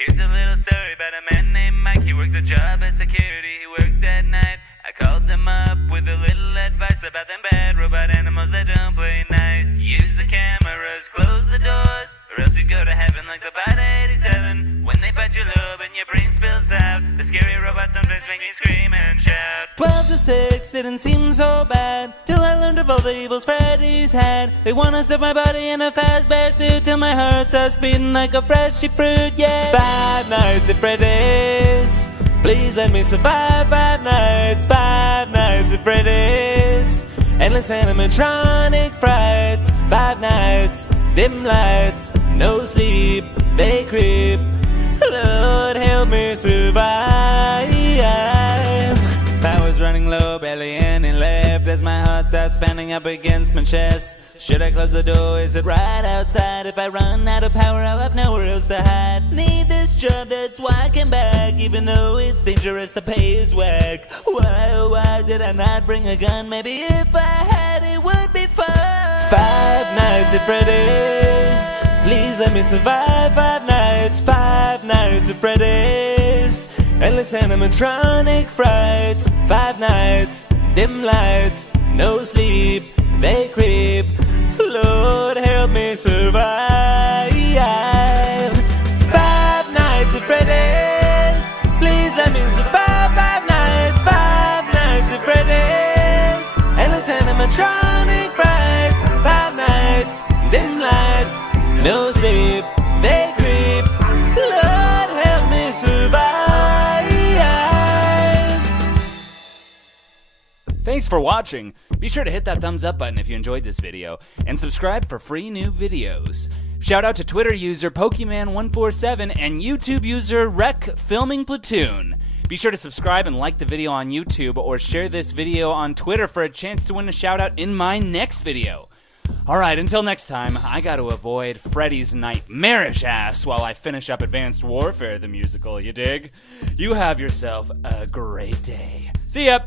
Here's a little story about a man named Mike. He worked a job as security, he worked at night. I called him up with a little advice about them bad robot animals that don't play nice. Use the cameras, close the doors, or else you go to heaven like the bot 87. When they bite your lobe and your brain spills out, the scary robots sometimes make me scream and shout. 12 to 6 didn't seem so bad, till I learned of all the evils Freddy's had. They wanna stuff my body in a fast bear suit till my heart starts beating like a freshy fruit, yeah. 5 nights at Freddy's, please let me survive. 5 nights at Freddy's, endless animatronic frights. 5 nights, dim lights, no sleep, they creep. Lord help me survive. Power's running low, barely any left, as my heart starts pounding up against my chest. Should I close the door? Is it right outside? If I run out of power, I'll have nowhere else to hide. Need this job, that's why I came back, even though it's dangerous, the pay is whack. Why did I not bring a gun? Maybe if I had, it would be fun. 5 nights at Freddy's, please let me survive. 5 nights at Freddy's, endless animatronic frights. 5 nights, dim lights, no sleep, they creep. Lord help me survive. 5 nights at Freddy's, please let me survive. 5 nights at Freddy's, endless animatronic frights. 5 nights, dim lights, no sleep, they creep. Lord help me survive. Thanks for watching. Be sure to hit that thumbs up button if you enjoyed this video, and subscribe for free new videos. Shout out to Twitter user Pokemon147 and YouTube user Rec Filming Platoon. Be sure to subscribe and like the video on YouTube, or share this video on Twitter for a chance to win a shout out in my next video. Alright, until next time, I gotta avoid Freddy's nightmarish ass while I finish up Advanced Warfare the musical, you dig? You have yourself a great day. See ya!